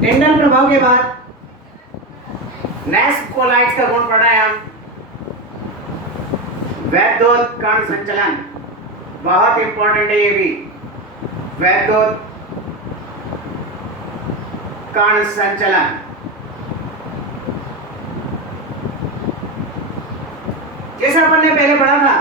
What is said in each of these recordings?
टिंडल प्रभाव के बाद नेक्स्ट कोलाइड्स का गुण पढ़ा है हम वैद्युत कण संचलन। बहुत इंपॉर्टेंट है ये भी, वैद्युत कण संचलन। जैसा अपन ने पहले पढ़ा था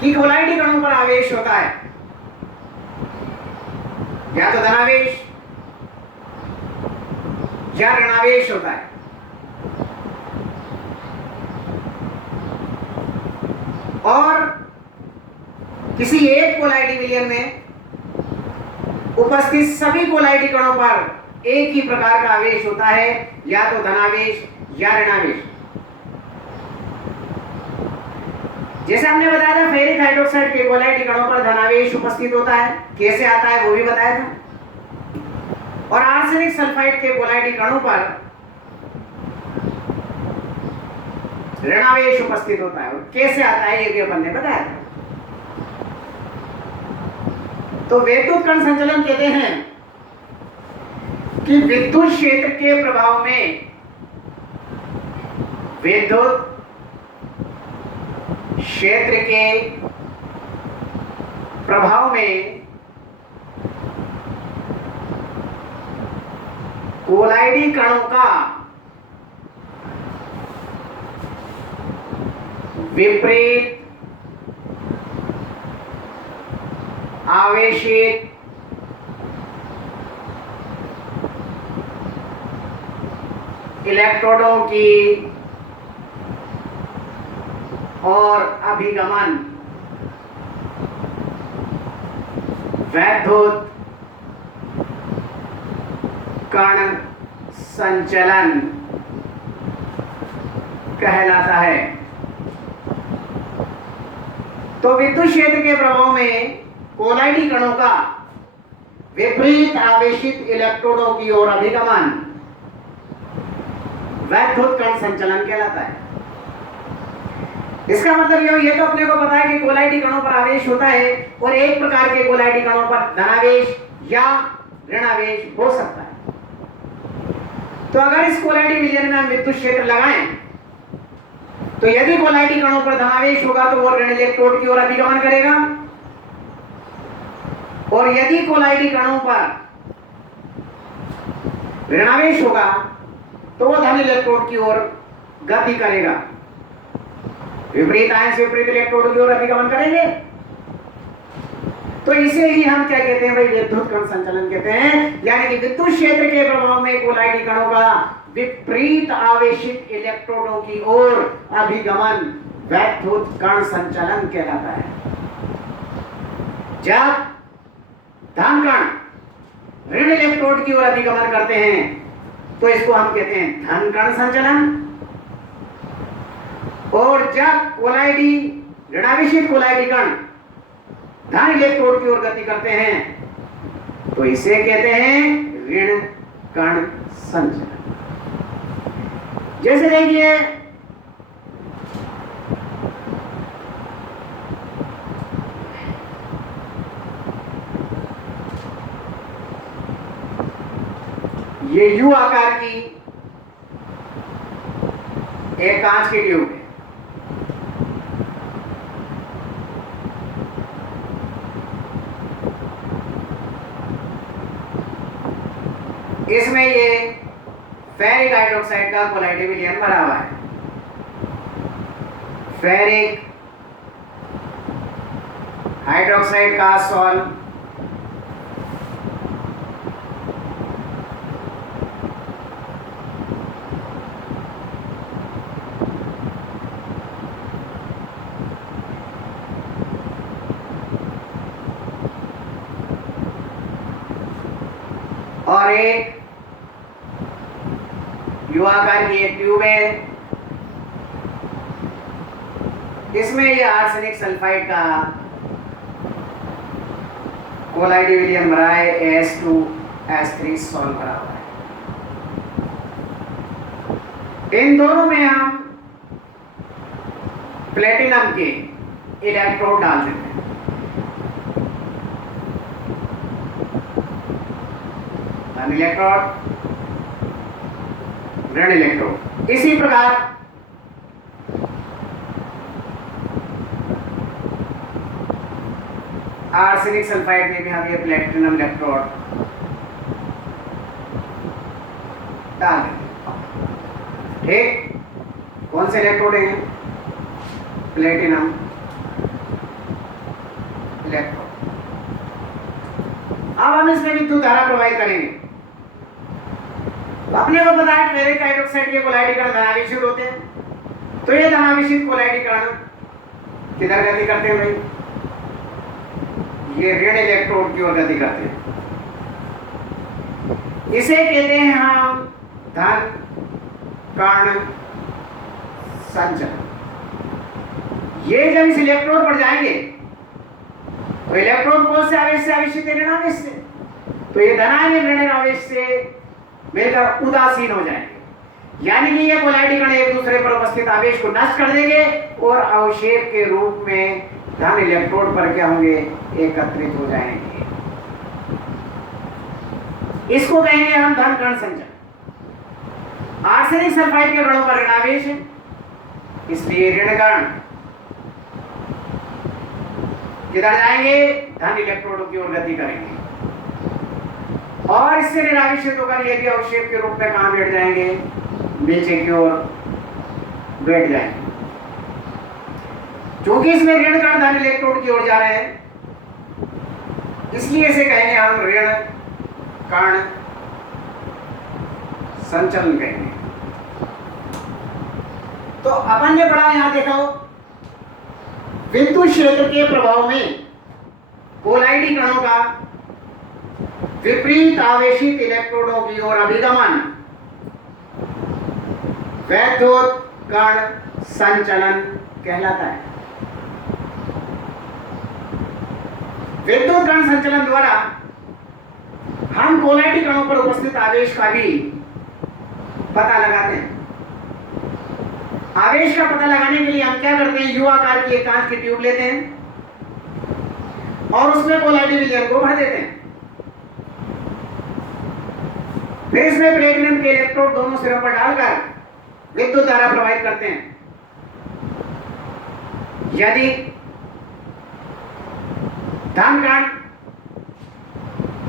कि कोलाइडी कणों पर आवेश होता है या तो धनावेश या ऋणावेश होता है। और किसी एक कोलाइडी विलयन में उपस्थित सभी कोलाइडी कणों पर एक ही प्रकार का आवेश होता है, या तो धनावेश या ऋणावेश। जैसे हमने बताया था फेरिक हाइड्रोक्साइड के कोलाइडी कणों पर धनावेश उपस्थित होता है, कैसे आता है वो भी बताया था। और आर्सेनिक सल्फाइड के कोलाइडी कणों पर ऋणावेश उपस्थित होता है, कैसे आता है ये भी अपन ने बताया था। तो वैद्युत कण संचलन कहते हैं कि विद्युत क्षेत्र के प्रभाव में विद्युत क्षेत्र के प्रभाव में कोलाइडी कणों का विपरीत आवेशित इलेक्ट्रोडों की और अभिगमन वैद्युत कण संचलन कहलाता है। तो विद्युत क्षेत्र के प्रभाव में कोलाइडी कणों का विपरीत आवेशित इलेक्ट्रोडों की ओर अभिगमन वैद्युत कण संचलन कहलाता है। इसका मतलब ये तो अपने को पता है कि कोलाइडी कणों पर आवेश होता है और एक प्रकार के कोलाइडी कणों पर धनावेश या ऋणावेश हो सकता है। तो अगर इस कोलाइडी विलयन में हम विद्युत क्षेत्र लगाएं तो यदि कोलाइडी कणों पर धनावेश होगा तो वो ऋण इलेक्ट्रोड की ओर अभिगमन करेगा, और यदि कोलाइडी कणों पर ऋणावेश होगा तो वो धन इलेक्ट्रोड की ओर गति करेगा। विपरीत आयन से विपरीत इलेक्ट्रोड की ओर अभिगमन करेंगे। तो इसे ही हम क्या कहते हैं भाई, विद्युत कण संचलन कहते हैं। यानी कि विद्युत क्षेत्र के प्रभाव में कोलाइडी कणों का विपरीत आवेशित इलेक्ट्रोडों की ओर अभिगमन वैद्युत कण संचलन कहलाता है। जब धन कण ऋण इलेक्ट्रोड की ओर अभिगमन करते हैं तो इसको हम कहते हैं धन कण संचलन, और जब कोलाइडी ऋणावेशित कोलाइडी कण धन इलेक्ट्रोड की ओर गति करते हैं तो इसे कहते हैं ऋण कण संचलन। जैसे देखिए ये यू आकार की एक कांच की ट्यूब है। इसमें ये फेरिक हाइड्रोक्साइड का कोलाइडी विलयन भरा हुआ है। फेरिक हाइड्रोक्साइड का सॉल्व और एक यू आकार की एक ट्यूब है। इसमें ये आर्सेनिक सल्फाइड का कोलाइडी विलयन भरा है, As2S3 सॉल्व भरा हुआ है। इन दोनों में हम प्लेटिनम के इलेक्ट्रोड डाल देते हैं। धन इलेक्ट्रोड, ऋण इलेक्ट्रोड। इसी प्रकार आर्सेनिक सल्फाइड में भी हम ये प्लेटिनम इलेक्ट्रोड डाल देंगे। ठीक, कौन से इलेक्ट्रोड हैं? Platinum electrode. अब हम इसमें विद्युत धारा प्रवाहित करेंगे। अपने को पता है फेरिक हाइड्रोक्साइड के कोलाइडीकरण धनावेशित होते हैं, तो ये धनावेशित कोलाइडीकरण किधर गति करते हैं भाई? ये ऋण इलेक्ट्रोड की ओर गति करते हैं। इसे कहते हैं हम धन कण संचलन। ये जब इस इलेक्ट्रोड पर जाएंगे तो इलेक्ट्रोड कौन से आवेश से आवेशित है? ऋण आवेश से। तो ये धनावेश ऋण आवेश से मिलकर उदासीन हो जाएंगे, यानी कि ये कोलाइडीकरण एक दूसरे पर उपस्थित आवेश को नष्ट कर देंगे और अवक्षेप के रूप में धन इलेक्ट्रोड पर क्या होंगे? एकत्रित हो जाएंगे। इसको कहेंगे हम धन कण संचलन। आर्सेनिक सल्फाइड के कणों पर ऋणावेश है, इसलिए ऋण कण किधर जाएंगे? धन इलेक्ट्रोडों की ओर गति करेंगे और इससे निरावेशित होकर ये भी अवक्षेप के रूप में कहां बैठ जाएंगे? नीचे की ओर बैठ जाएंगे। क्योंकि इसमें ऋण कण धन इलेक्ट्रोड की ओर जा रहे हैं, इसलिए इसे कहेंगे हम ऋण कण संचलन कहेंगे। तो अपन ने पढ़ा, यहां देखो, विद्युत क्षेत्र के प्रभाव में कोलाइडी कणों का विपरीत आवेशित इलेक्ट्रोडों की ओर अभिगमन वैद्युत कण संचलन कहलाता है। विद्युत कण संचलन द्वारा हम कोलाइडी कणों पर उपस्थित आवेश का भी पता लगाते हैं। आवेश का पता लगाने के लिए हम क्या करते हैं? यू आकार की एक कांच की ट्यूब लेते हैं और उसमें कोलाइडी विलयन को भर देते हैं। फिर इसमें प्लेटिनम के इलेक्ट्रोड दोनों सिरों पर डालकर विद्युत धारा प्रवाहित करते हैं। यदि धन कण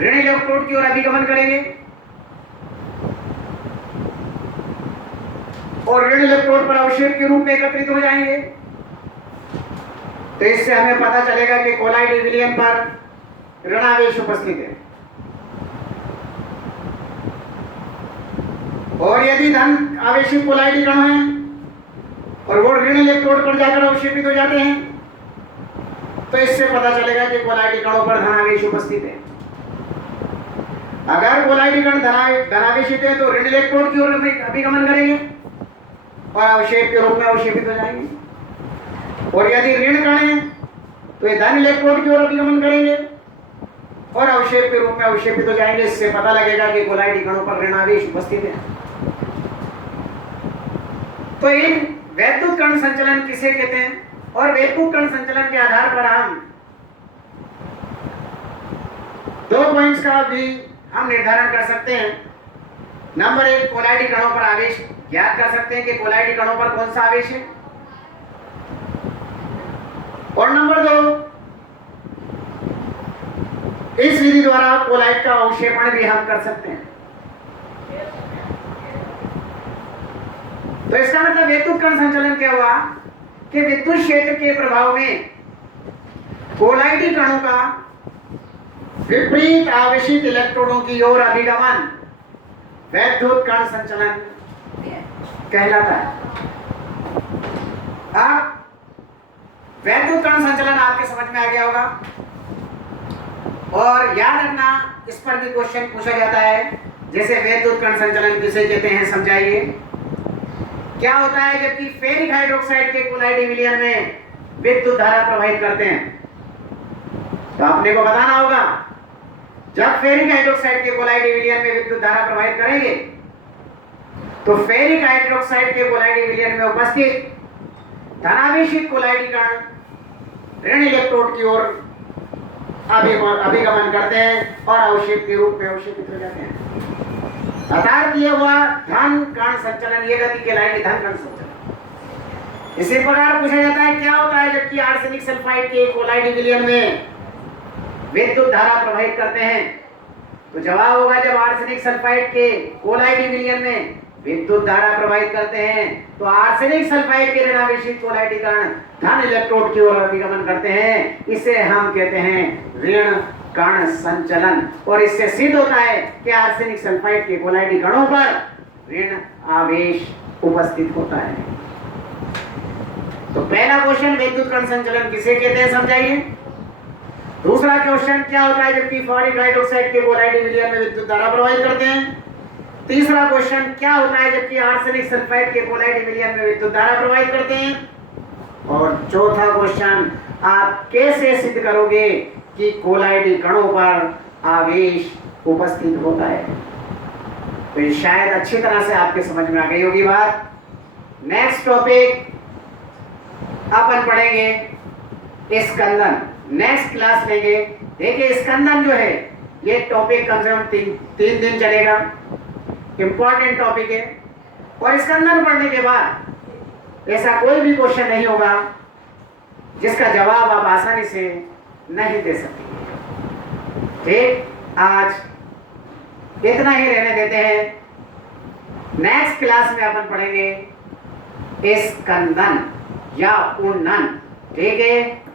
ऋण इलेक्ट्रोड की ओर अभिगमन करेंगे और ऋण इलेक्ट्रोड पर अवक्षेप के रूप में एकत्रित हो जाएंगे, तो इससे हमें पता चलेगा कि कोलाइडी विलयन पर ऋणावेश उपस्थित है। और यदि धन आवेशित कोलाइडी कण है और वो ऋण इलेक्ट्रोड पर जाकर अवक्षेपित हो जाते हैं, तो इससे पता चलेगा कि कोलाइडी कणों पर धनावेश उपस्थित है। अगर कोलाइडी कण धनावेशित है तो ऋण इलेक्ट्रोड की ओर अभिगमन करेंगे और अवक्षेप के रूप में अवक्षेपित हो जाएंगे। और यदि ऋण कण है तो ये धन इलेक्ट्रोड की ओर अभिगमन करेंगे और अवक्षेप के रूप में अवक्षेपित हो जाएंगे। इससे पता लगेगा कि कोलाइडी कणों पर ऋणावेश उपस्थित है। तो इन वैद्युत कण संचलन किसे कहते हैं? और वैद्युत कण संचलन के आधार पर हम 2 पॉइंट्स का भी हम निर्धारण कर सकते हैं। नंबर 1, कोलाइडी कणों पर आवेश ज्ञात कर सकते हैं कि कोलाइडी कणों पर कौन सा आवेश है। और नंबर 2, इस विधि द्वारा कोलाइड का अवक्षेपण भी हम कर सकते हैं। तो इसका मतलब विद्युत कण संचलन क्या हुआ कि विद्युत क्षेत्र के प्रभाव में कोलाइडी कणों का विपरीत आवेशित इलेक्ट्रोडों की ओर अभिगमन वैद्युत कण संचलन कहलाता है। अब वैद्युत कण संचलन आपके समझ में आ गया होगा और याद रखना, इस पर भी क्वेश्चन पूछा जाता है। जैसे वैद्युत कण संचलन किसे कहते हैं, समझाइए। क्या होता है जबकि फेरिक हाइड्रोक्साइड के कोलाइडी विलयन में विद्युत धारा प्रवाहित करते हैं? तो आपने को बताना होगा, जब फेरिक हाइड्रोक्साइड के कोलाइडी विलयन में विद्युत धारा प्रवाहित करेंगे तो फेरिक हाइड्रोक्साइड के कोलाइडी विलयन में उपस्थित धनावेशित कोलाइडी कण ऋण इलेक्ट्रोड की ओर अभिगमन करते हैं और अवशेप के रूप में अवशेपित हो जाते हैं। अर्थात ये हुआ धन कण संचलन, ये गति कहलाएगी धन कण संचलन। इसी प्रकार पूछा जाता है क्या होता है जबकि आर्सेनिक सल्फाइड के कोलाइडी विलयन में विद्युत धारा प्रवाहित करते हैं? तो जवाब होगा जब आर्सेनिक सल्फाइड के कोलाइडी विलयन में विद्युत धारा प्रवाहित करते हैं तो आर्सेनिक सल्फाइड के ऋणावेशित कोलाइडी कण धन इलेक्ट्रोड की ओर अभिगमन करते हैं। इसे हम कहते हैं ऋण कण संचलन। और इससे सिद्ध होता है कि आर्सेनिक सल्फाइड के कोलाइडी कणों पर ऋण आवेश उपस्थित होता है। तो पहला क्वेश्चन विद्युत कण संचलन किसे कहते हैं समझाइए। दूसरा क्वेश्चन क्या होता है जबकि फेरिक हाइड्रोक्साइड के कोलाइडी विलयन में विद्युत धारा प्रवाहित करते हैं? तीसरा क्वेश्चन क्या होता है जबकि आर्सेनिक सल्फाइड के कोलाइडी विलयन में विद्युत धारा प्रवाहित करते हैं? और चौथा क्वेश्चन आप कैसे सिद्ध करोगे कि कोलाइडी कणों पर आवेश उपस्थित होता है? तो ये शायद अच्छी तरह से आपके समझ में आ गई होगी बात। नेक्स्ट टॉपिक अपन पढ़ेंगे स्कंदन, नेक्स्ट क्लास लेंगे। देखिए स्कंदन जो है ये टॉपिक कम से कम तीन दिन चलेगा, इंपॉर्टेंट टॉपिक है। और स्कंदन पढ़ने के बाद ऐसा कोई भी क्वेश्चन नहीं होगा जिसका जवाब आप आसानी से नहीं दे सकेंगे। ठीक, आज इतना ही रहने देते हैं। नेक्स्ट क्लास में अपन पढ़ेंगे स्कंदन या उन्नन। ठीक है।